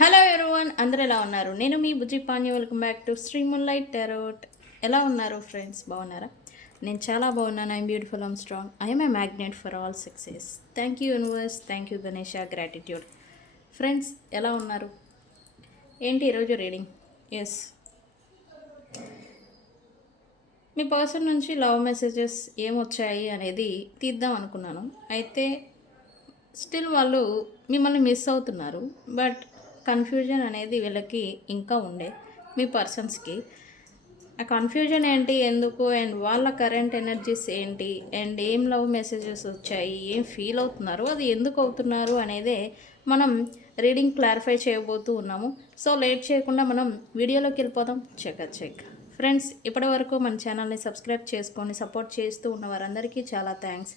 Hello everyone, అందరూ ఎలా ఉన్నారు? నేను మీ Bujji Panya. Welcome back to Shri moonlight tarot. ఎలా ఉన్నారు ఫ్రెండ్స్? బాగున్నారా? నేను చాలా బాగున్నాను. I'm beautiful, I'm strong, I'm a magnet for all success. Thank you universe, thank you Ganesha, gratitude. Friends ఎలా ఉన్నారు? ఏంటి ఈరోజు రీడింగ్? ఎస్, మీ పర్సన్ నుంచి లవ్ మెసేజెస్ ఏమొచ్చాయి అనేది తీద్దాం అనుకున్నాను. అయితే స్టిల్ వాళ్ళు మిమ్మల్ని మిస్ అవుతున్నారు. బట్ కన్ఫ్యూజన్ అనేది వీళ్ళకి ఇంకా ఉండే మీ పర్సన్స్కి. ఆ కన్ఫ్యూజన్ ఏంటి, ఎందుకు, అండ్ వాళ్ళ కరెంట్ ఎనర్జీస్ ఏంటి, అండ్ ఏం లవ్ మెసేజెస్ వచ్చాయి, ఏం ఫీల్ అవుతున్నారు, అది ఎందుకు అవుతున్నారు అనేదే మనం రీడింగ్ క్లారిఫై చేయబోతూ ఉన్నాము. సో లేట్ చేయకుండా మనం వీడియోలోకి వెళ్ళిపోదాం. చెక్ ఫ్రెండ్స్, ఇప్పటి వరకు మన ఛానల్ని సబ్స్క్రైబ్ చేసుకొని సపోర్ట్ చేస్తూ ఉన్న వారందరికీ చాలా థ్యాంక్స్.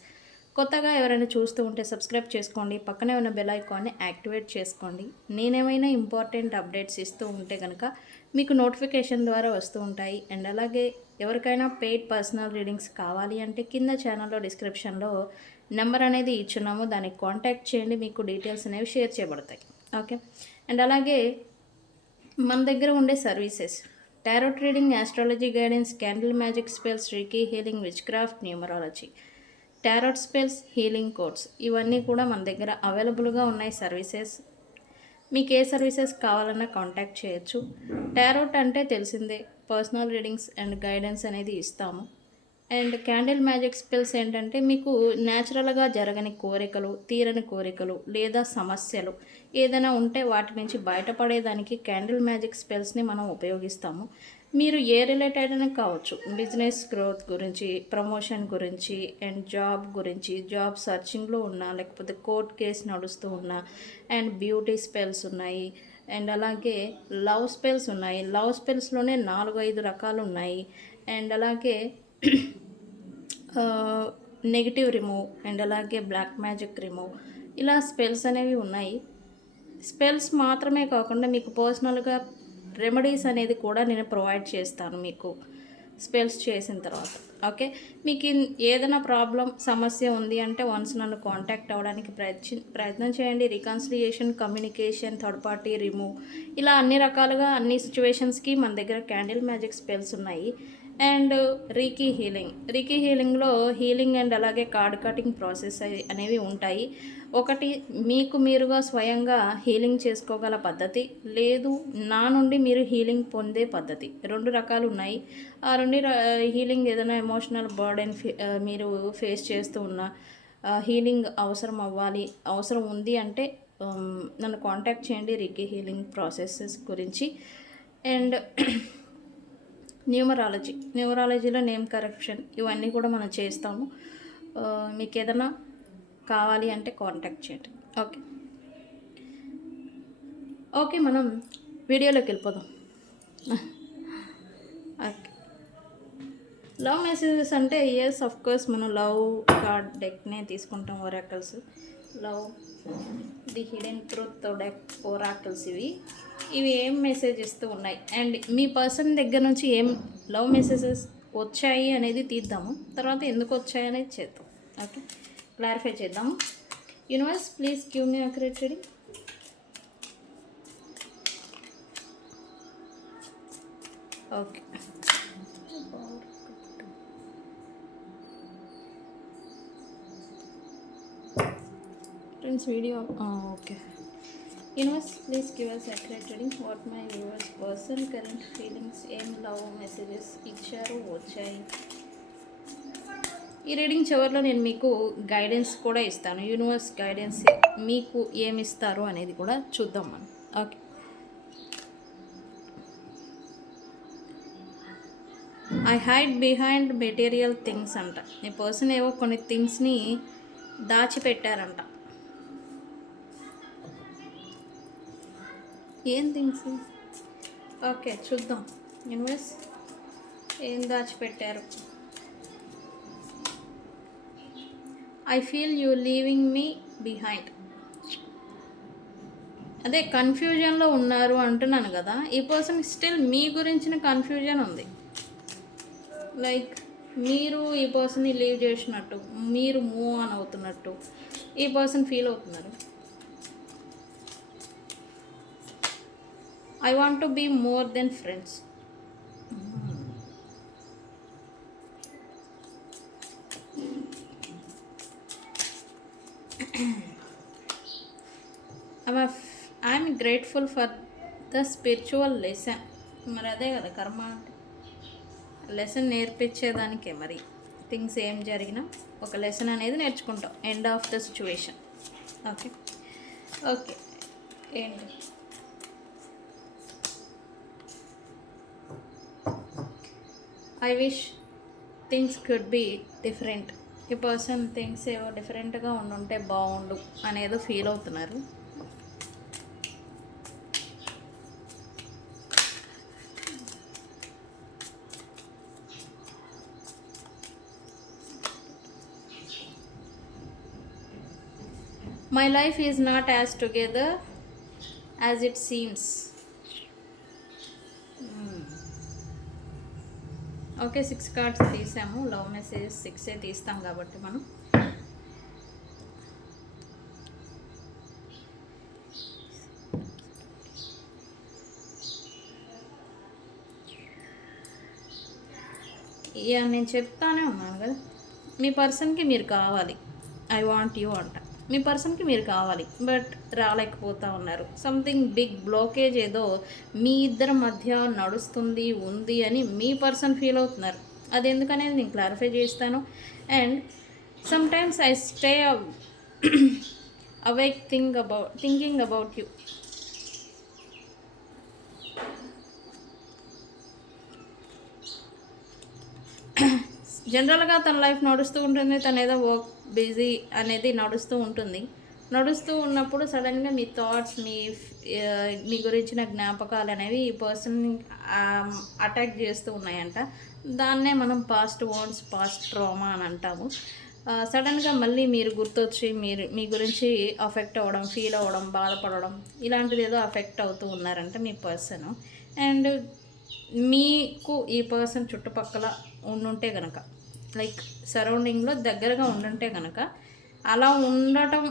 కొత్తగా ఎవరైనా చూస్తూ ఉంటే సబ్స్క్రైబ్ చేసుకోండి, పక్కనే ఉన్న బెల్ ఐకాన్ని యాక్టివేట్ చేసుకోండి. నేనేమైనా ఇంపార్టెంట్ అప్డేట్స్ ఇస్తూ ఉంటే కనుక మీకు నోటిఫికేషన్ ద్వారా వస్తూ ఉంటాయి. అండ్ అలాగే ఎవరికైనా పెయిడ్ పర్సనల్ రీడింగ్స్ కావాలి అంటే కింద ఛానల్లో డిస్క్రిప్షన్లో నెంబర్ అనేది ఇచ్చున్నాము, దానికి కాంటాక్ట్ చేయండి, మీకు డీటెయిల్స్ అనేవి షేర్ చేయబడతాయి. ఓకే. అండ్ అలాగే మన దగ్గర ఉండే services: tarot reading, astrology guidance, candle magic spells, reiki healing, which craft, numerology, tarot spells, healing codes, ఇవన్నీ కూడా మన దగ్గర అవైలబుల్గా ఉన్నాయి సర్వీసెస్. మీకు ఏ సర్వీసెస్ కావాలన్నా కాంటాక్ట్ చేయొచ్చు. టారోట్ అంటే తెలిసిందే, పర్సనల్ రీడింగ్స్ అండ్ గైడెన్స్ అనేది ఇస్తాము. అండ్ క్యాండిల్ మ్యాజిక్ స్పెల్స్ ఏంటంటే మీకు న్యాచురల్గా జరగని కోరికలు, తీరని కోరికలు లేదా సమస్యలు ఏదైనా ఉంటే వాటి నుంచి బయటపడేదానికి క్యాండిల్ మ్యాజిక్ స్పెల్స్ని మనం ఉపయోగిస్తాము. మీరు ఏ రిలేటెడ్ అని కావచ్చు, బిజినెస్ గ్రోత్ గురించి, ప్రమోషన్ గురించి, అండ్ జాబ్ గురించి, జాబ్ సర్చింగ్లో ఉన్నా, లేకపోతే కోర్ట్ కేసు నడుస్తూ ఉన్నా, అండ్ బ్యూటీ స్పెల్స్ ఉన్నాయి. అండ్ అలాగే లవ్ స్పెల్స్ ఉన్నాయి. లవ్ స్పెల్స్లోనే 4-5 రకాలు ఉన్నాయి. అండ్ అలాగే నెగిటివ్ రిమూవ్, అండ్ అలాగే బ్లాక్ మ్యాజిక్ రిమూవ్, ఇలా స్పెల్స్ అనేవి ఉన్నాయి. స్పెల్స్ మాత్రమే కాకుండా మీకు పర్సనల్గా రెమెడీస్ అనేది కూడా నేను ప్రొవైడ్ చేస్తాను మీకు స్పెల్స్ చేసిన తర్వాత. ఓకే. మీకు ఏదైనా ప్రాబ్లం, సమస్య ఉంది అంటే వన్స్ నన్ను కాంటాక్ట్ అవ్వడానికి ప్రయత్నం చేయండి. Reconciliation, communication, third party remove, ఇలా అన్ని రకాలుగా అన్ని సిచ్యువేషన్స్కి మన దగ్గర క్యాండిల్ మ్యాజిక్ స్పెల్స్ ఉన్నాయి. అండ్ రీకీ హీలింగ్లో హీలింగ్ అండ్ అలాగే కార్డ్ కటింగ్ ప్రాసెస్ అనేవి ఉంటాయి. ఒకటి మీకు మీరుగా స్వయంగా హీలింగ్ చేసుకోగల పద్ధతి, లేదు నా నుండి మీరు హీలింగ్ పొందే పద్ధతి, 2 రకాలు ఉన్నాయి. ఆ 2 హీలింగ్ ఏదైనా ఎమోషనల్ బర్డెన్ మీరు ఫేస్ చేస్తూ ఉన్న హీలింగ్ అవసరం ఉంది అంటే నన్ను కాంటాక్ట్ చేయండి రీకీ హీలింగ్ ప్రాసెసెస్ గురించి. అండ్ న్యూమరాలజీలో నేమ్ కరెక్షన్, ఇవన్నీ కూడా మనం చేస్తాము. మీకు ఏదైనా కావాలి అంటే కాంటాక్ట్ చేయండి. ఓకే, మనం వీడియోలోకి వెళ్ళిపోదాం. ఓకే. లవ్ మెసేజెస్ అంటే ఎస్, ఆఫ్ కోర్స్ మనం లవ్ కార్డ్ డెక్నే తీసుకుంటాం. Oracles, love the hidden truth deck oracles, ఇవి ఏం మెసేజ్ ఇస్తూ ఉన్నాయి అండ్ మీ పర్సన్ దగ్గర నుంచి ఏం లవ్ మెసేజెస్ వచ్చాయి అనేది తీద్దాము. తర్వాత ఎందుకు వచ్చాయి అనేది చేద్దాం. ఓకే, క్లారిఫై చేద్దాము. Universe, please give me accurate reading. Okay friends, video okay. Universe, please give us accurate reading. What my viewers person current feelings, ఏం లవ్ మెసేజెస్ ఇచ్చారు, వచ్చాయి. ఈ రీడింగ్ చివరిలో నేను మీకు గైడెన్స్ కూడా ఇస్తాను. యూనివర్స్ గైడెన్స్ మీకు ఏమి ఇస్తారు అనేది కూడా చూద్దాం మనం. Okay. I hide behind material things అంట. ఈ పర్సన్ ఏవో కొన్ని థింగ్స్ని దాచిపెట్టారంట. ఏం థింగ్స్? ఓకే, చూద్దాం. యూనివర్స్ ఏం దాచిపెట్టారు. I feel you leaving me behind. అదే కన్ఫ్యూజన్లో ఉన్నారు అంటున్నాను కదా. ఈ పర్సన్ స్టిల్ మీ గురించిన కన్ఫ్యూజన్ ఉంది. లైక్ మీరు ఈ పర్సన్ని లీవ్ చేసినట్టు, మీరు మూవ్ ఆన్ అవుతున్నట్టు ఈ పర్సన్ ఫీల్ అవుతున్నారు. I want to be more than friends. I'm grateful for the spiritual lesson. మరి అదే కదా కర్మ అంటే, లెసన్ నేర్పించేదానికే. మరి థింగ్స్ ఏం జరిగినా ఒక లెసన్ అనేది నేర్చుకుంటాం. End of the situation. Okay okay. ఏంటి I wish things could be different. ఈ పర్సన్ థింగ్స్ ఏవో డిఫరెంట్గా ఉండుంటే బాగుండు అనేదో ఫీల్ అవుతున్నారు. My life is not as together as it seems. Okay, 6 cards తీసాము. లవ్ మెసేజెస్ 6 తీస్తాం కాబట్టి మనం. ఇక నేను చెప్తానే ఉన్నాను కదా, మీ పర్సన్కి మీరు కావాలి. ఐ వాంట్ యూ అంట. మీ పర్సన్కి మీరు కావాలి, బట్ రాలేకపోతూ ఉన్నారు. సంథింగ్ బిగ్ బ్లోకేజ్ ఏదో మీ ఇద్దరి మధ్య నడుస్తుంది ఉంది అని మీ పర్సన్ ఫీల్ అవుతున్నారు. అది ఎందుకనేది నేను క్లారిఫై చేస్తాను. And sometimes I stay awake thinking about you. జనరల్గా తన లైఫ్ నడుస్తూ ఉంటుంది, తన ఏదో వర్క్ బిజీ అనేది నడుస్తూ ఉంటుంది. నడుస్తూ ఉన్నప్పుడు సడన్గా మీ థాట్స్, మీ గురించిన జ్ఞాపకాలు అనేవి ఈ పర్సన్ అటాక్ చేస్తూ ఉన్నాయంట. దాన్నే మనం పాస్ట్ వోన్స్, పాస్ట్ ట్రామా అని అంటాము. సడన్గా మళ్ళీ మీరు గుర్తొచ్చి మీ గురించి అఫెక్ట్ అవ్వడం, ఫీల్ అవ్వడం, బాధపడడం, ఇలాంటిది ఏదో అఫెక్ట్ అవుతూ ఉన్నారంట మీ పర్సన్. అండ్ మీకు ఈ పర్సన్ చుట్టుపక్కల ఉండుంటే కనుక, లైక్ సరౌండింగ్లో దగ్గరగా ఉండుంటే కనుక, అలా ఉండటం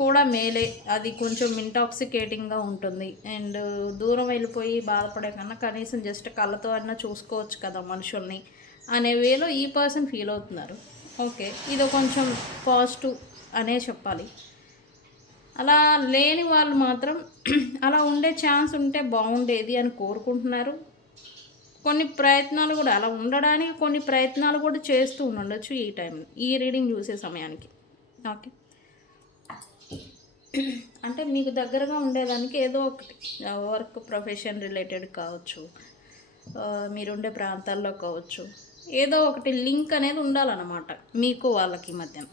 కూడా మేలే. అది కొంచెం ఇంటాక్సికేటింగ్గా ఉంటుంది. అండ్ దూరం వెళ్ళిపోయి బాధపడే కన్నా కనీసం జస్ట్ కళ్ళతో అన్నా చూసుకోవచ్చు కదా మనుషుల్ని అనే వేలో ఈ పర్సన్ ఫీల్ అవుతున్నారు. ఓకే, ఇది కొంచెం పాజిటివ్ అనే చెప్పాలి. అలా లేని వాళ్ళు మాత్రం అలా ఉండే ఛాన్స్ ఉంటే బాగుండేది అని కోరుకుంటున్నారు. కొన్ని ప్రయత్నాలు కూడా, అలా ఉండడానికి కొన్ని ప్రయత్నాలు కూడా చేస్తూ ఉండొచ్చు ఈ టైం, ఈ రీడింగ్ చూసే సమయానికి. ఓకే, అంటే మీకు దగ్గరగా ఉండేదానికి ఏదో ఒకటి, వర్క్ ప్రొఫెషన్ రిలేటెడ్ కావచ్చు, మీరుండే ప్రాంతాల్లో కావచ్చు, ఏదో ఒకటి లింక్ అనేది ఉండాలన్నమాట మీకు వాళ్ళకి మధ్యన.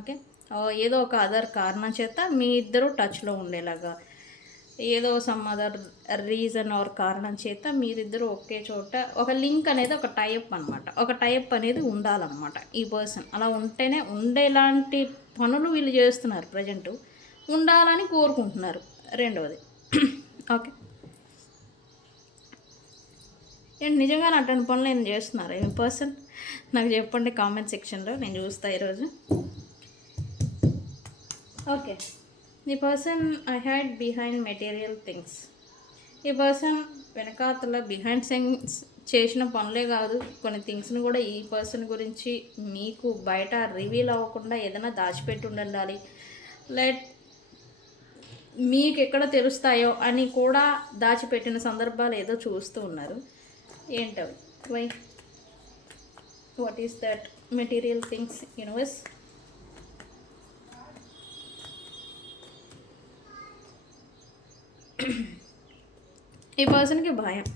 ఓకే, ఏదో ఒక అదర్ కారణం చేత మీ ఇద్దరు టచ్లో ఉండేలాగా, ఏదో సమ్ అదర్ రీజన్ ఆర్ కారణం చేత మీరిద్దరూ ఒకే చోట ఒక లింక్ అనేది, ఒక టైప్ అనమాట, ఒక టైప్ అనేది ఉండాలన్నమాట ఈ పర్సన్. అలా ఉంటేనే ఉండేలాంటి పనులు వీళ్ళు చేస్తున్నారు ప్రజెంటు, ఉండాలని కోరుకుంటున్నారు. రెండవది ఓకే, ఏంటి నిజంగా అటువంటి పనులు ఏం చేస్తున్నారు ఈ పర్సన్? నాకు చెప్పండి కామెంట్ సెక్షన్లో, నేను చూస్తాను ఈరోజు. Okay, the person I hide behind material things. ఈ పర్సన్ వెనకాతల బిహైండ్ థింగ్స్ చేసిన పనులే కాదు, కొన్ని థింగ్స్ని కూడా ఈ పర్సన్ గురించి మీకు బయట రివీల్ అవ్వకుండా ఏదైనా దాచిపెట్టి ఉండాలి. మీకు ఎక్కడ తెలుస్తాయో అని కూడా దాచిపెట్టిన సందర్భాలు ఏదో చూస్తూ ఉన్నారు. ఏంటవి? Why? What is that material things universe? ఈ పర్సన్కి భయం.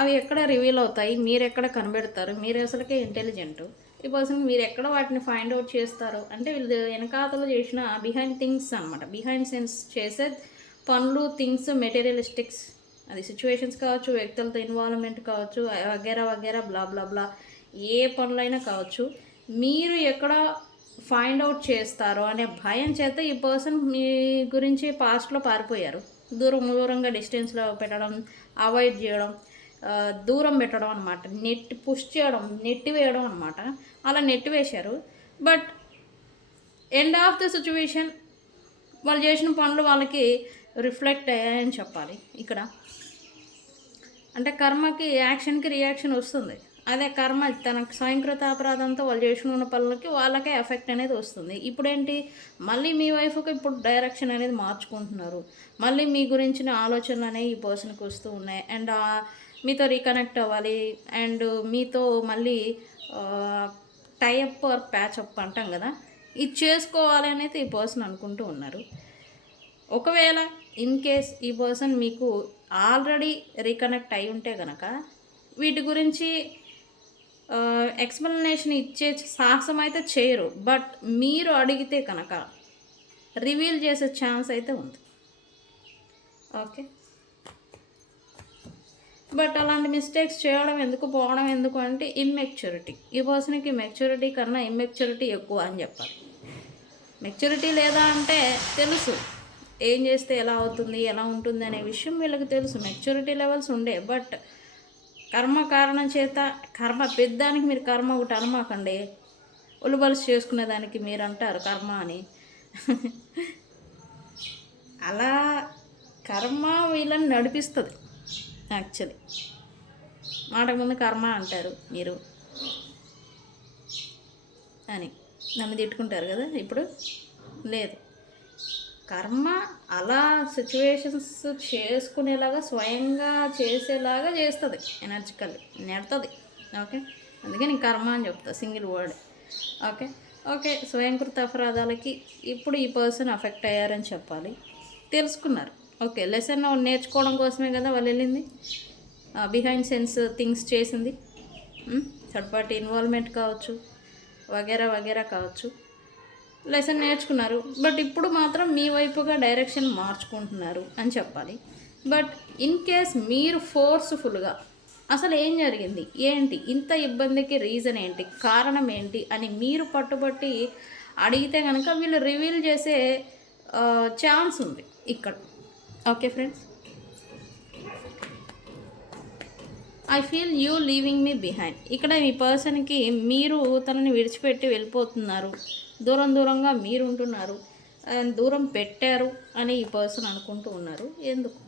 అవి ఎక్కడ రివీల్ అవుతాయి, మీరు ఎక్కడ కనబెడతారు, మీరు అసలుకే ఇంటెలిజెంట్. ఈ పర్సన్ మీరు ఎక్కడ వాటిని ఫైండ్ అవుట్ చేస్తారు అంటే, వీళ్ళు వెనకాతలు చేసిన బిహైండ్ థింగ్స్ అనమాట. బిహైండ్ సెన్స్ చేసే పనులు, థింగ్స్, మెటీరియలిస్టిక్స్, అది సిచ్యువేషన్స్ కావచ్చు, వ్యక్తులతో ఇన్వాల్వ్మెంట్ కావచ్చు, వగేరా వగేరా బ్లా బ్లా బ్లా, ఏ పనులైనా కావచ్చు. మీరు ఎక్కడ ఫైండ్ అవుట్ చేస్తారో అనే భయం చేత ఈ పర్సన్ మీ గురించి పాస్ట్లో పారిపోయారు. దూరంగా డిస్టెన్స్లో పెట్టడం, అవాయిడ్ చేయడం, దూరం పెట్టడం అనమాట. పుష్ చేయడం, నెట్టివేయడం అనమాట. అలా నెట్టివేశారు. But end of the situation వాళ్ళు చేసిన పనులు వాళ్ళకి రిఫ్లెక్ట్ అయ్యాయని చెప్పాలి ఇక్కడ. అంటే కర్మకి యాక్షన్కి రియాక్షన్ వస్తుంది. అదే కర్మ తనకు స్వయంకృత అపరాధంతో వాళ్ళు చేసుకున్న పనులకి వాళ్ళకే ఎఫెక్ట్ అనేది వస్తుంది. ఇప్పుడేంటి, మళ్ళీ మీ వైఫ్కి ఇప్పుడు డైరెక్షన్ అనేది మార్చుకుంటున్నారు. మళ్ళీ మీ గురించిన ఆలోచనలు అనేవి ఈ పర్సన్కి వస్తూ ఉన్నాయి. అండ్ మీతో రీకనెక్ట్ అవ్వాలి, అండ్ మీతో మళ్ళీ టైఅప్ ఆర్ ప్యాచప్ అంటాం కదా, ఇది చేసుకోవాలి అనేది ఈ పర్సన్ అనుకుంటూ ఉన్నారు. ఒకవేళ ఇన్ కేస్ ఈ పర్సన్ మీకు ఆల్రెడీ రీకనెక్ట్ అయి ఉంటే కనుక వీటి గురించి ఎక్స్ప్లెనేషన్ ఇచ్చే సాహసం అయితే చేయరు. బట్ మీరు అడిగితే కనుక రివీల్ చేసే ఛాన్స్ అయితే ఉంది. ఓకే, బట్ అలాంటి మిస్టేక్స్ చేయడం ఎందుకు, పోవడం ఎందుకు అంటే ఇమ్మెచ్యూరిటీ. ఈ పర్సన్కి మెచ్యూరిటీ కన్నా ఇమ్మెచ్యూరిటీ ఎక్కువ అని చెప్పాలి. మెచ్యూరిటీ లేదా అంటే తెలుసు ఏం చేస్తే ఎలా అవుతుంది, ఎలా ఉంటుంది అనే విషయం వీళ్ళకి తెలుసు. మెచ్యూరిటీ లెవెల్స్ ఉండే, బట్ కర్మ కారణం చేత కర్మ పెద్దానికి మీరు కర్మ ఒకటి అనమాకండి. ఉలుబలుసు చేసుకునేదానికి మీరు అంటారు కర్మ అని. అలా కర్మ వీళ్ళని నడిపిస్తుంది. యాక్చువల్లీ మాటకు ముందు కర్మ అంటారు మీరు అని నన్ను తిట్టుకుంటారు కదా. ఇప్పుడు లేదు, కర్మ అలా సిచ్యువేషన్స్ చేసుకునేలాగా స్వయంగా చేసేలాగా చేస్తుంది, ఎనర్జికల్ నెడుతుంది. ఓకే, అందుకే నేను కర్మ అని చెప్తా, సింగిల్ వర్డ్. ఓకే ఓకే స్వయంకృత అపరాధాలకి ఇప్పుడు ఈ పర్సన్ అఫెక్ట్ అయ్యారని చెప్పాలి. తెలుసుకున్నారు. ఓకే, లెసన్ నేర్చుకోవడం కోసమే కదా వాళ్ళు వెళ్ళింది. బిహైండ్ సెన్స్ థింగ్స్ చేసింది. థర్డ్ పార్టీ ఇన్వాల్వ్మెంట్ కావచ్చు, వగేరా వగేరా కావచ్చు. లెసన్ నేర్చుకున్నారు. బట్ ఇప్పుడు మాత్రం మీ వైపుగా డైరెక్షన్ మార్చుకుంటున్నారు అని చెప్పాలి. బట్ ఇన్ కేస్ మీరు ఫోర్స్ఫుల్గా అసలు ఏం జరిగింది, ఏంటి ఇంత ఇబ్బందికి రీజన్ ఏంటి, కారణం ఏంటి అని మీరు పట్టుబట్టి అడిగితే కనుక వీళ్ళు రివీల్ చేసే ఛాన్స్ ఉంది ఇక్కడ. Okay friends, I feel you leaving me behind. ఇక్కడ మీ పర్సన్కి మీరు తనని విడిచిపెట్టి వెళ్ళిపోతున్నారు, దూరం దూరంగా మీరు ఉంటున్నారు, దూరం పెట్టారు అని ఈ పర్సన్ అనుకుంటూ ఉన్నారు. ఎందుకు?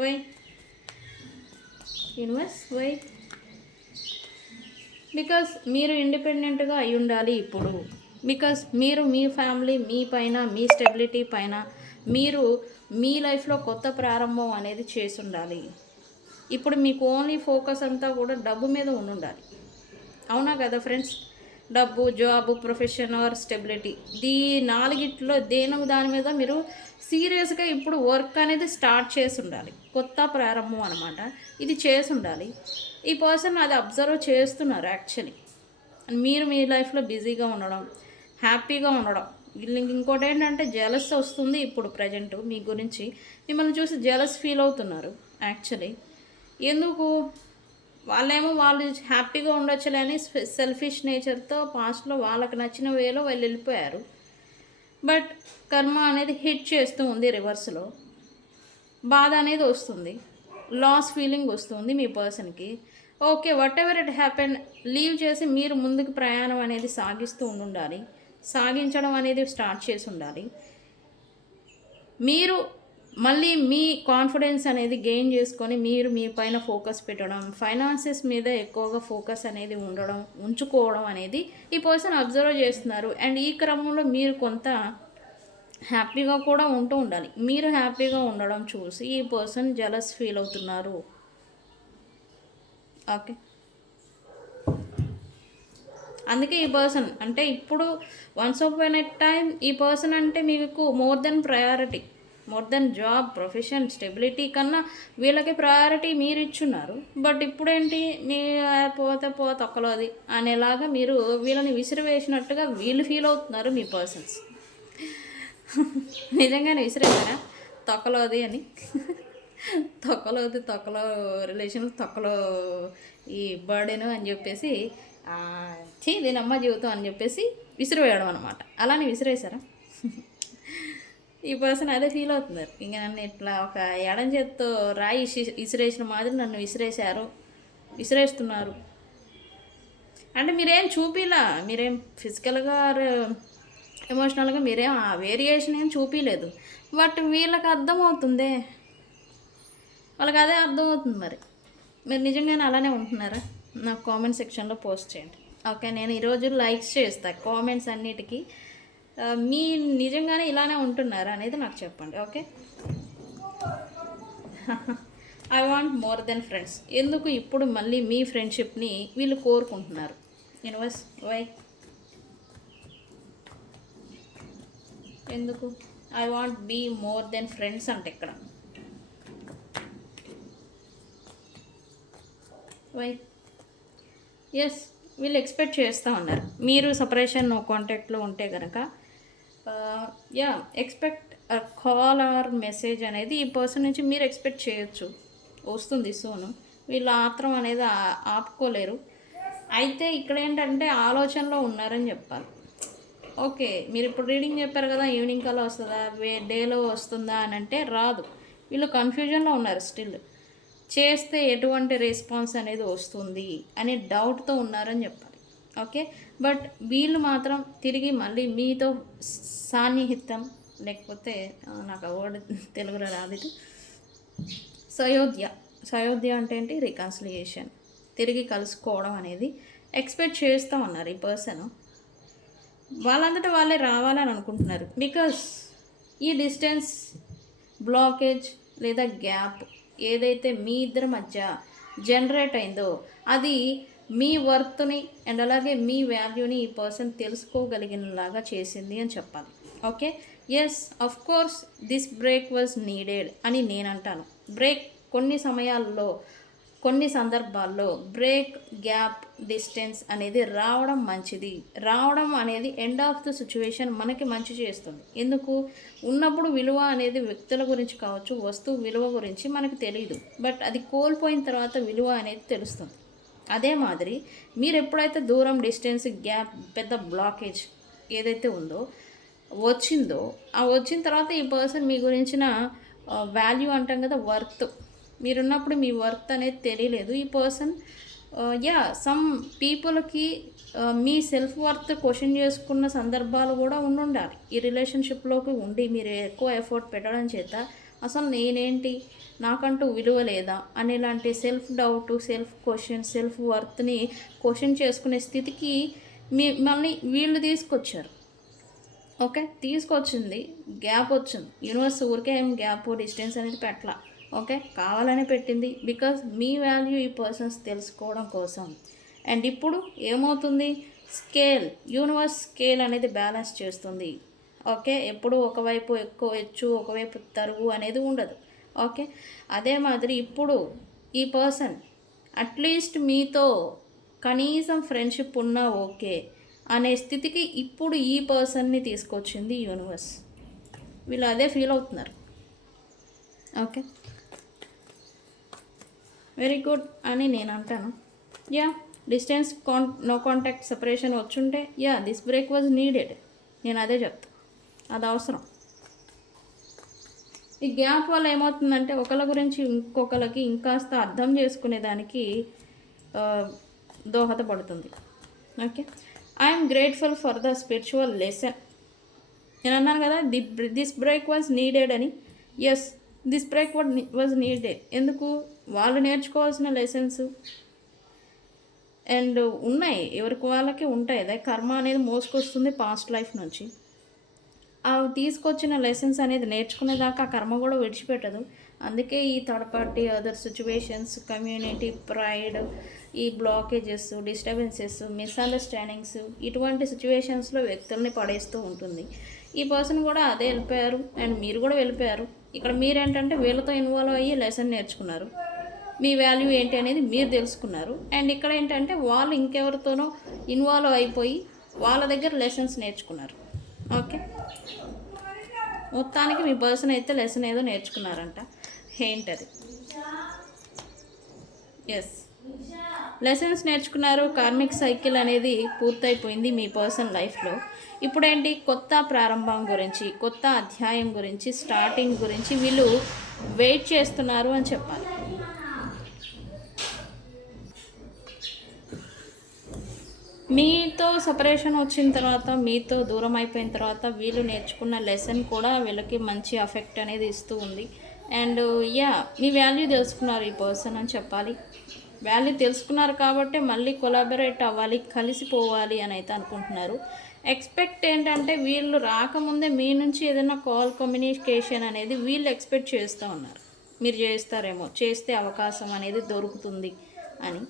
Why universe, why? బికాస్ మీరు ఇండిపెండెంట్గా అయి ఉండాలి ఇప్పుడు. బికాస్ మీరు మీ ఫ్యామిలీ మీ పైన, మీ స్టెబిలిటీ పైన మీరు మీ లైఫ్లో కొత్త ప్రారంభం అనేది చేసి ఉండాలి. ఇప్పుడు మీకు ఓన్లీ ఫోకస్ అంతా కూడా డబ్బు మీద ఉండాలి. అవునా కదా ఫ్రెండ్స్? డబ్బు, జాబ్, ప్రొఫెషన్ ఆర్ స్టెబిలిటీ, నాలుగిట్లో దాని మీద మీరు సీరియస్గా ఇప్పుడు వర్క్ అనేది స్టార్ట్ చేసి ఉండాలి. కొత్త ప్రారంభం అనమాట, ఇది చేసి ఉండాలి. ఈ పర్సన్ అది అబ్జర్వ్ చేస్తున్నారు యాక్చువల్లీ. మీరు మీ లైఫ్లో బిజీగా ఉండడం, హ్యాపీగా ఉండడం. వీళ్ళకి ఇంకోటి ఏంటంటే జెలస్ వస్తుంది ఇప్పుడు ప్రజెంట్ మీ గురించి. మిమ్మల్ని చూసి జెలస్ ఫీల్ అవుతున్నారు యాక్చువల్లీ. ఎందుకు? వాళ్ళు హ్యాపీగా ఉండొచ్చులే అని సెల్ఫిష్ నేచర్తో పాస్ట్లో వాళ్ళకి నచ్చిన వేలో వాళ్ళు వెళ్ళిపోయారు. బట్ కర్మ అనేది హిట్ చేస్తూ ఉంది రివర్స్లో. బాధ అనేది వస్తుంది, లాస్ ఫీలింగ్ వస్తుంది మీ పర్సన్కి. Okay, what ever it happen, leave చేసి మీరు ముందుకు ప్రయాణం అనేది సాగిస్తూ ఉండాలి. సాగించడం అనేది స్టార్ట్ చేసి ఉండాలి. మీరు మళ్ళీ మీ కాన్ఫిడెన్స్ అనేది గెయిన్ చేసుకొని మీరు మీ పైన ఫోకస్ పెట్టడం, ఫైనాన్సెస్ మీద ఎక్కువగా ఫోకస్ అనేది ఉంచుకోవడం అనేది ఈ పర్సన్ అబ్జర్వ్ చేస్తున్నారు. అండ్ ఈ క్రమంలో మీరు కొంత హ్యాపీగా కూడా ఉంటూ ఉండాలి. మీరు హ్యాపీగా ఉండడం చూసి ఈ పర్సన్ జెలస్ ఫీల్ అవుతున్నారు. ఓకే, అందుకే ఈ పర్సన్ అంటే ఇప్పుడు వన్స్ అపాన్ ఎ టైం ఈ పర్సన్ అంటే మీకు more than priority, more than job, profession, stability కన్నా వీళ్ళకి ప్రయారిటీ మీరు ఇచ్చున్నారు. బట్ ఇప్పుడేంటి, మీ పోతే తొక్కలోది అనేలాగా మీరు వీళ్ళని విసిరివేసినట్టుగా వీళ్ళు ఫీల్ అవుతున్నారు మీ పర్సన్స్. నిజంగానే విసిరేసారా తొక్కలోది అని? తొక్కలో రిలేషన్, తొక్కలో ఈ బర్డెను అని చెప్పేసి దీనమ్మ జీవితం అని చెప్పేసి విసిరివేయడం అనమాట. అలానే విసిరేసారా? ఈ పర్సన్ అదే ఫీల్ అవుతున్నారు. ఇంకా నన్ను ఇట్లా ఒక ఎడం చేత్తో రాయి విసిరేసిన మాదిరి నన్ను విసిరేస్తున్నారు. అంటే మీరేం చూపిలా, మీరేం ఫిజికల్గా ఎమోషనల్గా మీరేం ఆ వేరియేషన్ ఏం చూపించలేదు. బట్ వీళ్ళకి అర్థమవుతుందే, వాళ్ళకి అదే అర్థమవుతుంది. మరి మీరు నిజంగానే అలానే ఉంటున్నారా? నాకు కామెంట్ సెక్షన్లో పోస్ట్ చేయండి. ఓకే, నేను ఈరోజు లైక్స్ చేస్తాను కామెంట్స్ అన్నిటికీ. మీ నిజంగానే ఇలానే ఉంటున్నారా అనేది నాకు చెప్పండి. Okay, I want more than friends. ఎందుకు ఇప్పుడు మళ్ళీ మీ ఫ్రెండ్షిప్ని వీళ్ళు కోరుకుంటున్నారు? Universe why? ఎందుకు I want be more than friends అంటే ఇక్కడ వై? ఎస్, వీళ్ళు ఎక్స్పెక్ట్ చేస్తూ ఉన్నారు మీరు సపరేషన్ నో కాంటాక్ట్లో ఉంటే కనుక ఎక్స్పెక్ట్ కాల్ ఆర్ మెసేజ్ అనేది ఈ పర్సన్ నుంచి మీరు ఎక్స్పెక్ట్ చేయొచ్చు, వస్తుంది సోను. వీళ్ళు ఆత్రం అనేది ఆపుకోలేరు. అయితే ఇక్కడ ఏంటంటే ఆలోచనలో ఉన్నారని చెప్పాలి. ఓకే, మీరు ఇప్పుడు రీడింగ్ చెప్పారు కదా, ఈవినింగ్ కల్లా వస్తుందా, డేలో వస్తుందా అని అంటే రాదు. వీళ్ళు కన్ఫ్యూజన్లో ఉన్నారు స్టిల్. చేస్తే ఎటువంటి రెస్పాన్స్ అనేది వస్తుంది అనే డౌట్తో ఉన్నారని చెప్పాలి. ఓకే, బట్ వీళ్ళు మాత్రం తిరిగి మళ్ళీ మీతో సాన్నిహితం, లేకపోతే నాకు ఆ వర్డ్ తెలుగులో రాదు, సయోధ్య అంటే ఏంటి? రికన్సిలియేషన్, తిరిగి కలుసుకోవడం అనేది ఎక్స్పెక్ట్ చేస్తూ ఉన్నారు ఈ పర్సన్. వాళ్ళంతటా వాళ్ళే రావాలని అనుకుంటున్నారు. బికాస్ ఈ డిస్టెన్స్, బ్లాకేజ్ లేదా గ్యాప్ ఏదైతే మీ ఇద్దరి మధ్య జనరేట్ అయిందో అది మీ వర్త్ని అండ్ అలాగే మీ వాల్యూని ఈ పర్సన్ తెలుసుకోగలిగినలాగా చేసింది అని చెప్పాలి. Okay, yes, of course this break was needed అని నేను అంటాను. బ్రేక్ కొన్ని సమయాల్లో, కొన్ని సందర్భాల్లో బ్రేక్, గ్యాప్, డిస్టెన్స్ అనేది రావడం మంచిది. రావడం అనేది ఎండ్ ఆఫ్ ద సిచ్యువేషన్ మనకి మంచి చేస్తుంది. ఎందుకు? ఉన్నప్పుడు విలువ అనేది వ్యక్తుల గురించి కావచ్చు, వస్తువు విలువ గురించి మనకు తెలియదు, బట్ అది కోల్పోయిన తర్వాత విలువ అనేది తెలుస్తుంది. అదే మాదిరి మీరు ఎప్పుడైతే దూరం, డిస్టెన్స్, గ్యాప్, పెద్ద బ్లాకేజ్ ఏదైతే ఉందో వచ్చిందో, ఆ వచ్చిన తర్వాత ఈ పర్సన్ మీ గురించిన వాల్యూ అంటాం కదా, వర్త్, మీరున్నప్పుడు మీ వర్త్ అనేది తెలియలేదు. ఈ పర్సన్ సమ్ పీపుల్కి మీ సెల్ఫ్ వర్త్ క్వశ్చన్ చేసుకున్న సందర్భాలు కూడా ఉండాలి. ఈ రిలేషన్షిప్లోకి ఉండి మీరు ఎక్కువ ఎఫర్ట్ పెట్టడం చేత అసలు నేనేంటి, నాకంటూ విలువ లేదా అనేలాంటి self doubt, self question, self వర్త్ని క్వశ్చన్ చేసుకునే స్థితికి మళ్ళీ వీళ్ళు తీసుకొచ్చారు. ఓకే, తీసుకొచ్చింది, గ్యాప్ వచ్చింది. యూనివర్స్ ఊరికే ఏం గ్యాప్, డిస్టెన్స్ అనేది పెట్టలా. ఓకే, కావాలని పెట్టింది. బికాజ్ మీ వాల్యూ ఈ పర్సన్స్ తెలుసుకోవడం కోసం. అండ్ ఇప్పుడు ఏమవుతుంది? స్కేల్, యూనివర్స్ స్కేల్ అనేది బ్యాలెన్స్ చేస్తుంది. ఓకే, ఎప్పుడు ఒకవైపు ఎక్కువ హెచ్చు, ఒకవైపు తరుగు అనేది ఉండదు. ఓకే, అదే మాదిరి ఇప్పుడు ఈ పర్సన్ అట్లీస్ట్ మీతో కనీసం ఫ్రెండ్షిప్ ఉన్నా ఓకే అనే స్థితికి ఇప్పుడు ఈ పర్సన్ని తీసుకొచ్చింది యూనివర్స్. వీళ్ళు అదే ఫీల్ అవుతున్నారు. ఓకే, వెరీ గుడ్ అని నేను అంటాను. డిస్టెన్స్, నో కాంటాక్ట్, సెపరేషన్ వచ్చుంటే దిస్ బ్రేక్ వాజ్ నీడెడ్, నేను అదే చెప్తాను, అది అవసరం. ఈ గ్యాప్ వల్ల ఏమవుతుందంటే ఒకళ్ళ గురించి ఇంకొకరికి ఇంకాస్త అర్థం చేసుకునేదానికి దోహదపడుతుంది. Okay, I'm grateful for the spiritual lesson. నేను అన్నాను కదా దిస్ బ్రేక్ వాజ్ నీడెడ్ అని. Yes, this break was needed. ఎందుకు? వాళ్ళు నేర్చుకోవాల్సిన లెసన్స్ అండ్ ఉన్నాయి, ఎవరికి వాళ్ళకి ఉంటాయి. అదే కర్మ అనేది మోసుకొస్తుంది పాస్ట్ లైఫ్ నుంచి. అవి తీసుకొచ్చిన లెసన్స్ అనేది నేర్చుకునేదాకా ఆ కర్మ కూడా విడిచిపెట్టదు. అందుకే ఈ third party, other situations, community, pride, ఈ బ్లాకేజెస్, డిస్టర్బెన్సెస్, మిస్అండర్స్టాండింగ్స్, ఇటువంటి సిచ్యువేషన్స్లో వ్యక్తుల్ని పడేస్తూ ఉంటుంది. ఈ పర్సన్ కూడా అదే వెళ్ళిపోయారు అండ్ మీరు కూడా వెళ్ళిపోయారు. ఇక్కడ మీరేంటంటే వీళ్ళతో ఇన్వాల్వ్ అయ్యి లెసన్ నేర్చుకున్నారు, మీ వాల్యూ ఏంటి అనేది మీరు తెలుసుకున్నారు. అండ్ ఇక్కడ ఏంటంటే వాళ్ళు ఇంకెవరితోనో ఇన్వాల్వ్ అయిపోయి వాళ్ళ దగ్గర లెసన్స్ నేర్చుకున్నారు. ఓకే, మొత్తానికి మీ పర్సన్ అయితే లెసన్ ఏదో నేర్చుకున్నారంట. ఏంటది? ఎస్, లెసన్స్ నేర్చుకున్నారు. కార్మిక్ సైకిల్ అనేది పూర్తయిపోయింది మీ పర్సన్ లైఫ్లో. ఇప్పుడేంటి? కొత్త ప్రారంభం గురించి, కొత్త అధ్యాయం గురించి, స్టార్టింగ్ గురించి వీళ్ళు వెయిట్ చేస్తున్నారు అని చెప్పాలి. మీతో సెపరేషన్ వచ్చిన తర్వాత, మీతో దూరం అయిపోయిన తర్వాత వీళ్ళు నేర్చుకున్న లెసన్ కూడా వీళ్ళకి మంచి ఎఫెక్ట్ అనేది ఇస్తూ ఉంది. అండ్ మీ వాల్యూ తెలుసుకున్నారు ఈ పర్సన్ అని చెప్పాలి. వాల్యూ తెలుసుకున్నారు కాబట్టే మళ్ళీ కొలాబరేట్ అవ్వాలి, కలిసిపోవాలి అని అయితే అనుకుంటున్నారు. ఎక్స్పెక్ట్ ఏంటంటే వీళ్ళు రాకముందే మీ నుంచి ఏదైనా కాల్ కమ్యూనికేషన్ అనేది వీళ్ళు ఎక్స్పెక్ట్ చేస్తూ ఉన్నారు. మీరు చేస్తారేమో, చేస్తే అవకాశం అనేది దొరుకుతుంది అని.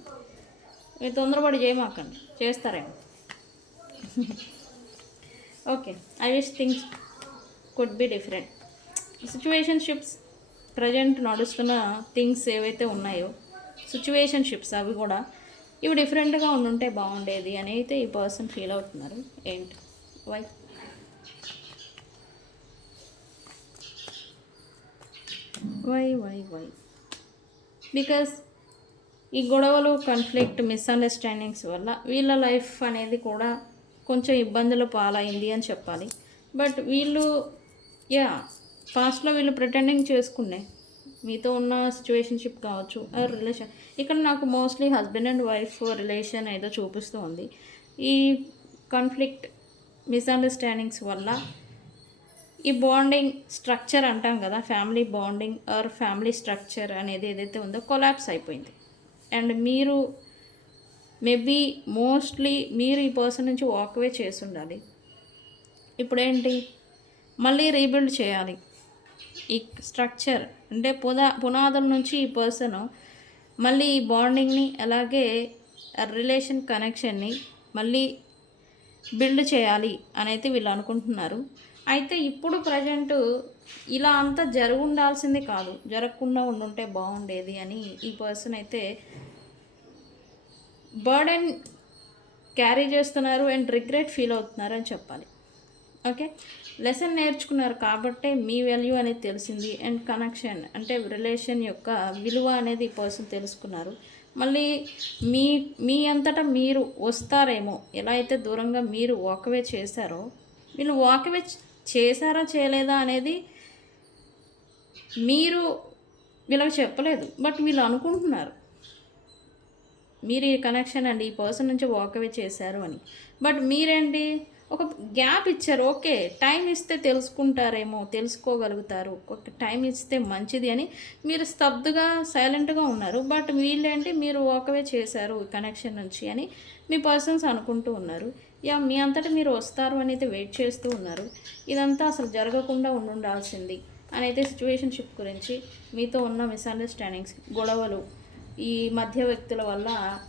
మీరు తొందరపడి చేయమాకండి, చేస్తారేమో. Okay, I wish things could be different. సిచ్యువేషన్షిప్స్ present నడుస్తున్న థింగ్స్ ఏవైతే ఉన్నాయో సిచ్యువేషన్షిప్స్ అవి కూడా ఇవి డిఫరెంట్గా ఉండుంటే బాగుండేది అని అయితే ఈ పర్సన్ ఫీల్ అవుతున్నారు. ఏంటి why? Why why why because ఈ గొడవలు, కాన్ఫ్లిక్ట్, మిస్అండర్స్టాండింగ్స్ వల్ల వీళ్ళ లైఫ్ అనేది కూడా కొంచెం ఇబ్బందులు పాలైంది అని చెప్పాలి. బట్ వీళ్ళు పాస్ట్లో వీళ్ళు ప్రిటెండింగ్ చేసుకునే మీతో ఉన్న సిచ్యువేషన్షిప్ కావచ్చు, రిలేషన్. ఇక్కడ నాకు mostly husband and wife relation ఏదో చూపిస్తూ ఉంది. ఈ కాన్ఫ్లిక్ట్, మిస్అండర్స్టాండింగ్స్ వల్ల ఈ బాండింగ్ స్ట్రక్చర్ అంటాం కదా, family bonding or family structure అనేది ఏదైతే ఉందో కొలాప్స్ అయిపోయింది. అండ్ మీరు మేబీ మోస్ట్లీ మీరు ఈ పర్సన్ నుంచి వాక్వే చేసి ఉండాలి. ఇప్పుడేంటి, మళ్ళీ రీబిల్డ్ చేయాలి ఈ స్ట్రక్చర్. అంటే పునాదుల నుంచి ఈ పర్సన్ మళ్ళీ ఈ బాండింగ్ని అలాగే రిలేషన్ కనెక్షన్ని మళ్ళీ బిల్డ్ చేయాలి అని అయితే వీళ్ళు అనుకుంటున్నారు. అయితే ఇప్పుడు ప్రజెంట్ ఇలా అంతా ఉండాల్సింది కాదు, జరగకుండా ఉండుంటే బాగుండేది అని ఈ పర్సన్ అయితే బర్డెన్ క్యారీ చేస్తున్నారు అండ్ రిగ్రెట్ ఫీల్ అవుతున్నారు అని చెప్పాలి. ఓకే, లెసన్ నేర్చుకున్నారు కాబట్టే మీ వాల్యూ అనేది తెలిసింది. అండ్ కనెక్షన్ అంటే రిలేషన్ యొక్క విలువ అనేది ఈ పర్సన్ తెలుసుకున్నారు. మళ్ళీ మీ మీ అంతటా మీరు వస్తారేమో. ఎలా అయితే దూరంగా మీరు వాకవే చేశారో, వీళ్ళు వాకవే చేశారా చేయలేదా అనేది మీరు వీళ్ళకి చెప్పలేదు, బట్ వీళ్ళు అనుకుంటున్నారు మీరు ఈ కనెక్షన్ అండి ఈ పర్సన్ నుంచి వాకవే చేశారు అని. బట్ మీరేంటి, ఒక గ్యాప్ ఇచ్చారు. ఓకే, టైం ఇస్తే తెలుసుకుంటారేమో, తెలుసుకోగలుగుతారు, ఒక టైం ఇస్తే మంచిది అని మీరు స్తబ్దుగా సైలెంట్గా ఉన్నారు. బట్ వీళ్ళేంటి, మీరు వాకవే చేశారు కనెక్షన్ నుంచి అని మీ పర్సన్స్ అనుకుంటూ ఉన్నారు. మీ అంతటా మీరు వస్తారు అని అయితే వెయిట్ చేస్తూ ఉన్నారు. ఇదంతా అసలు జరగకుండా ఉండాల్సింది అని అయితే సిచ్యువేషన్షిప్ గురించి మీతో ఉన్న మిస్అండర్స్టాండింగ్స్, గొడవలు, ఈ మధ్య వ్యక్తుల వల్ల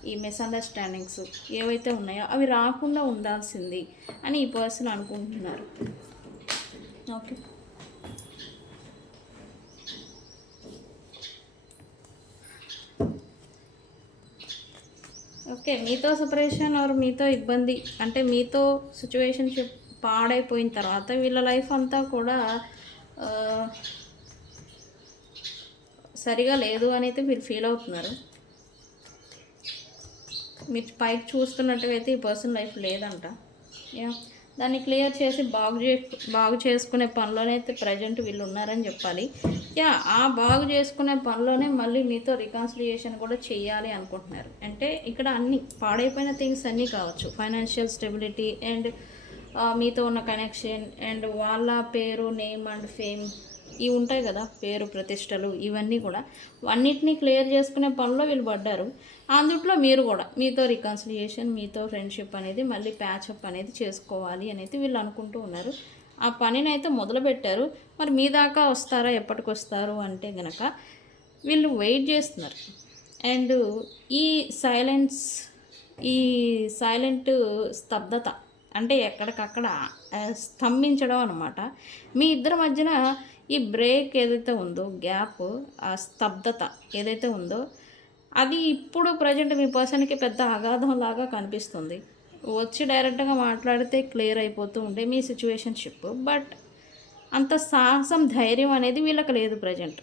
ఈ మిస్అండర్స్టాండింగ్స్ ఏవైతే ఉన్నాయో అవి రాకుండా ఉండాల్సింది అని ఈ పర్సన్ అనుకుంటున్నారు. ఓకే, ఓకే, మీతో సెపరేషన్ ఆర్ మీతో ఇబ్బంది అంటే మీతో సిచ్యువేషన్షిప్ పాడైపోయిన తర్వాత వీళ్ళ లైఫ్ అంతా కూడా సరిగా లేదు అని అయితే మీరు ఫీల్ అవుతున్నారు. మీరు పైకి చూస్తున్నట్టుగా ఈ పర్సన్ లైఫ్ లేదంట. దాన్ని క్లియర్ చేసి బాగు చేసుకునే పనిలోనే అయితే ప్రజెంట్ వీళ్ళు ఉన్నారని చెప్పాలి. ఆ బాగు చేసుకునే పనిలోనే మళ్ళీ మీతో రికాన్సిలియేషన్ కూడా చేయాలి అనుకుంటున్నారు. అంటే ఇక్కడ అన్ని పాడైపోయిన థింగ్స్ అన్నీ కావచ్చు, ఫైనాన్షియల్ స్టెబిలిటీ అండ్ మీతో ఉన్న కనెక్షన్ అండ్ వాళ్ళ పేరు, నేమ్ అండ్ ఫేమ్ ఇవి ఉంటాయి కదా, పేరు ప్రతిష్టలు, ఇవన్నీ కూడా అన్నిటినీ క్లియర్ చేసుకునే పనిలో వీళ్ళు పడ్డారు. అందుట్లో మీరు కూడా మీతో రికన్సిలియేషన్, మీతో ఫ్రెండ్షిప్ అనేది మళ్ళీ ప్యాచప్ అనేది చేసుకోవాలి అనేది వీళ్ళు అనుకుంటూ ఉన్నారు. ఆ పనిని అయితే మొదలుపెట్టారు. మరి మీ దాకా వస్తారా, ఎప్పటికి వస్తారు అంటే గనక వీళ్ళు వెయిట్ చేస్తున్నారు. అండ్ ఈ సైలెంట్ స్తబ్దత అంటే ఎక్కడికక్కడ స్తంభించడం అనమాట. మీ ఇద్దరి మధ్యన ఈ బ్రేక్ ఏదైతే ఉందో, గ్యాప్, ఆ స్తబ్దత ఏదైతే ఉందో అది ఇప్పుడు ప్రజెంట్ మీ పర్సన్కి పెద్ద అగాధంలాగా కనిపిస్తుంది. వచ్చి డైరెక్ట్గా మాట్లాడితే క్లియర్ అయిపోతూ ఉండే మీ సిచ్యువేషన్షిప్. బట్ అంత సాహసం, ధైర్యం అనేది వీళ్ళకి లేదు, ప్రజెంట్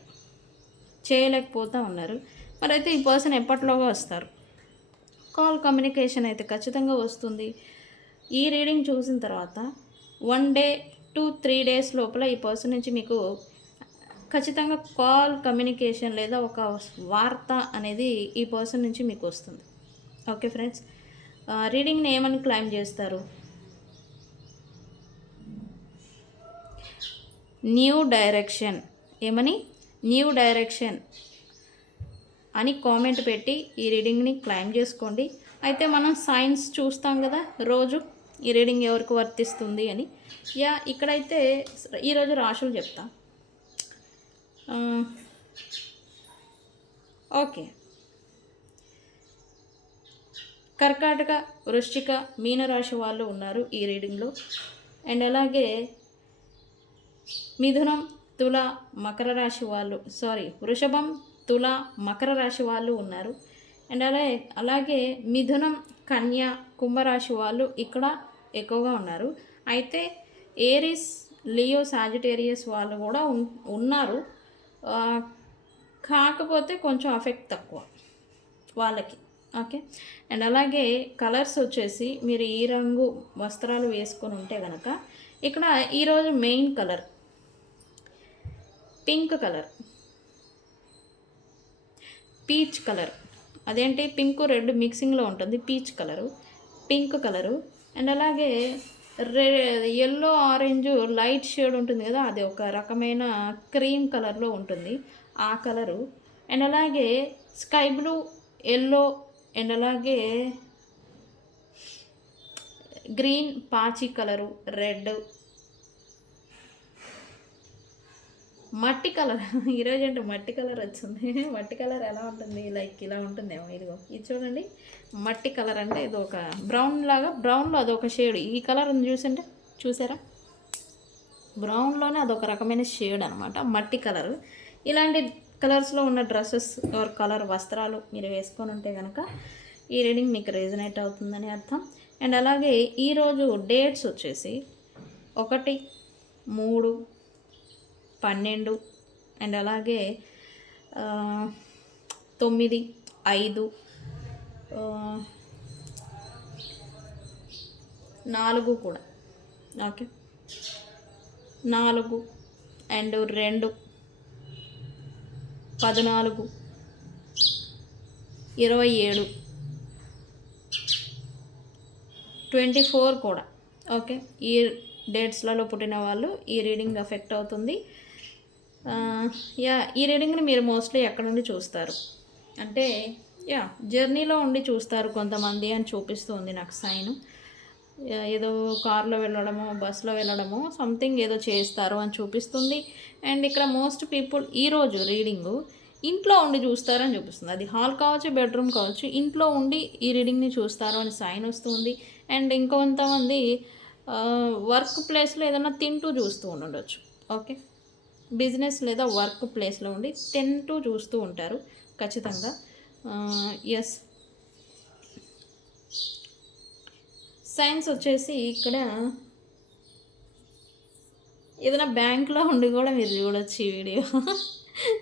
చేయలేకపోతూ ఉన్నారు. మరి అయితే ఈ పర్సన్ ఎప్పటిలోగా వస్తారు. కాల్ కమ్యూనికేషన్ అయితే ఖచ్చితంగా వస్తుంది. ఈ రీడింగ్ చూసిన తర్వాత 1 డే to 3 డేస్ లోపల ఈ పర్సన్ నుంచి మీకు ఖచ్చితంగా కాల్ కమ్యూనికేషన్ లేదా ఒక వార్త అనేది ఈ పర్సన్ నుంచి మీకు వస్తుంది. ఓకే ఫ్రెండ్స్, రీడింగ్ని ఏమని క్లైమ్ చేస్తారు? New direction. ఏమని? న్యూ డైరెక్షన్ అని కామెంట్ పెట్టి ఈ రీడింగ్ని క్లైమ్ చేసుకోండి. అయితే మనం సైన్స్ చూస్తాం కదా రోజు, ఈ రీడింగ్ ఎవరికి వర్తిస్తుంది అని. ఇక్కడైతే ఈరోజు రాశులు చెప్తా. ఓకే, కర్కాటక, వృశ్చిక, మీనరాశి వాళ్ళు ఉన్నారు ఈ రీడింగ్లో. అండ్ అలాగే మిథునం, తుల, మకర రాశి వాళ్ళు, వృషభం, తుల, మకర రాశి వాళ్ళు ఉన్నారు. అండ్ అలాగే మిథునం, కన్య, కుంభరాశి వాళ్ళు ఇక్కడ ఎక్కువగా ఉన్నారు. అయితే ఏరిస్, లియో, సాజిటేరియస్ వాళ్ళు కూడా ఉన్నారు. కాకపోతే కొంచెం ఎఫెక్ట్ తక్కువ వాళ్ళకి. ఓకే. అండ్ అలాగే కలర్స్ వచ్చేసి మీరు ఈ రంగు వస్త్రాలు వేసుకొని ఉంటే కనుక ఇక్కడ ఈరోజు main colour pink colour, peach colour. అదేంటి, పింక్ రెడ్ మిక్సింగ్లో ఉంటుంది peach colour, pink colour. And అలాగే ఎల్లో ఆరెంజ్ లైట్ షేడ్ ఉంటుంది కదా, అది ఒక రకమైన క్రీమ్ కలర్లో ఉంటుంది ఆ కలరు. అండ్ అలాగే స్కై బ్లూ, ఎల్లో, అండ్ అలాగే గ్రీన్, పాచి కలరు, రెడ్, మట్టి కలర్. ఈరోజు అంటే మట్టి కలర్ వచ్చింది. మట్టి కలర్ ఎలా ఉంటుంది, లైక్ ఇలా ఉంటుందేమో. ఇదిగో ఇది చూడండి, మట్టి కలర్ అంటే ఇది ఒక బ్రౌన్ లాగా, బ్రౌన్లో అదొక షేడ్. ఈ కలర్ చూసింటే చూసారా, బ్రౌన్లోనే అదొక రకమైన షేడ్ అనమాట మట్టి కలరు. ఇలాంటి కలర్స్లో ఉన్న డ్రెస్సెస్ ఆర్ కలర్ వస్త్రాలు మీరు వేసుకొని ఉంటే కనుక ఈ రీడింగ్ మీకు రెజనేట్ అవుతుందని అర్థం. అండ్ అలాగే ఈరోజు డేట్స్ వచ్చేసి 1, 3, 12 అండ్ అలాగే 9, 5, 4 కూడా. ఓకే, 4 అండ్ 2, 14, 27, 24 కూడా. ఓకే, ఈ డేట్స్లలో పుట్టిన వాళ్ళు ఈ రీడింగ్ ఎఫెక్ట్ అవుతుంది. ఈ రీడింగ్ని మీరు మోస్ట్లీ ఎక్కడ నుండి చూస్తారు అంటే జర్నీలో ఉండి చూస్తారు కొంతమంది అని చూపిస్తుంది నాకు సైన్. ఏదో కార్లో వెళ్ళడమో బస్సులో వెళ్ళడమో సంథింగ్ ఏదో చేస్తారు అని చూపిస్తుంది. అండ్ ఇక్కడ మోస్ట్ పీపుల్ ఈరోజు రీడింగు ఇంట్లో ఉండి చూస్తారని చూపిస్తుంది. అది హాల్ కావచ్చు, బెడ్రూమ్ కావచ్చు, ఇంట్లో ఉండి ఈ రీడింగ్ని చూస్తారు అని సైన్ వస్తుంది. అండ్ ఇంకొంతమంది వర్క్ ప్లేస్లో ఏదైనా తింటూ చూస్తూ ఉండొచ్చు. ఓకే, బిజినెస్ లేదా వర్క్ ప్లేస్లో ఉండి తింటూ చూస్తూ ఉంటారు ఖచ్చితంగా. ఎస్, సైన్స్ వచ్చేసి ఇక్కడ ఏదైనా బ్యాంక్లో ఉండి కూడా మీరు చూడొచ్చు ఈ వీడియో.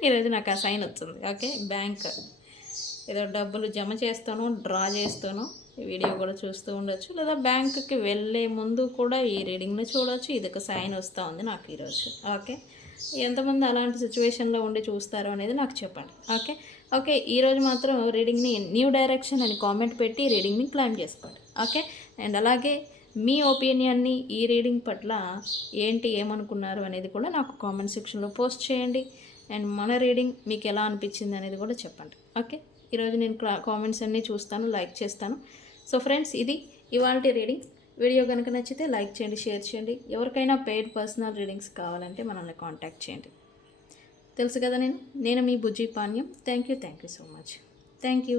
ఈరోజు నాకు ఆ సైన్ వచ్చింది. ఓకే, బ్యాంక్ ఏదో డబ్బులు జమ చేస్తాను, డ్రా చేస్తాను, ఈ వీడియో కూడా చూస్తూ ఉండొచ్చు. లేదా బ్యాంకుకి వెళ్ళే ముందు కూడా ఈ రీడింగ్ని చూడొచ్చు. ఇది ఒక సైన్ వస్తూ ఉంది నాకు ఈరోజు. ఓకే, ఎంతమంది అలాంటి సిచ్యువేషన్లో ఉండి చూస్తారో అనేది నాకు చెప్పండి. ఓకే, ఈరోజు మాత్రం రీడింగ్ని న్యూ డైరెక్షన్ అని కామెంట్ పెట్టి రీడింగ్ని క్లైమ్ చేసుకోండి. ఓకే, అండ్ అలాగే మీ ఒపీనియన్ని ఈ రీడింగ్ పట్ల ఏమనుకున్నారు అనేది కూడా నాకు కామెంట్ సెక్షన్లో పోస్ట్ చేయండి. అండ్ మన రీడింగ్ మీకు ఎలా అనిపించింది అనేది కూడా చెప్పండి. ఓకే, ఈరోజు నేను కామెంట్స్ అన్నీ చూస్తాను, లైక్ చేస్తాను. సో ఫ్రెండ్స్, ఇది ఇవాల్టి రీడింగ్. వీడియో కనుక నచ్చితే లైక్ చేయండి, షేర్ చేయండి. ఎవరికైనా పెయిడ్ పర్సనల్ రీడింగ్స్ కావాలంటే మనల్ని కాంటాక్ట్ చేయండి. తెలుసు కదా, నేను మీ Bujji Panyam. Thank you so much. Thank you.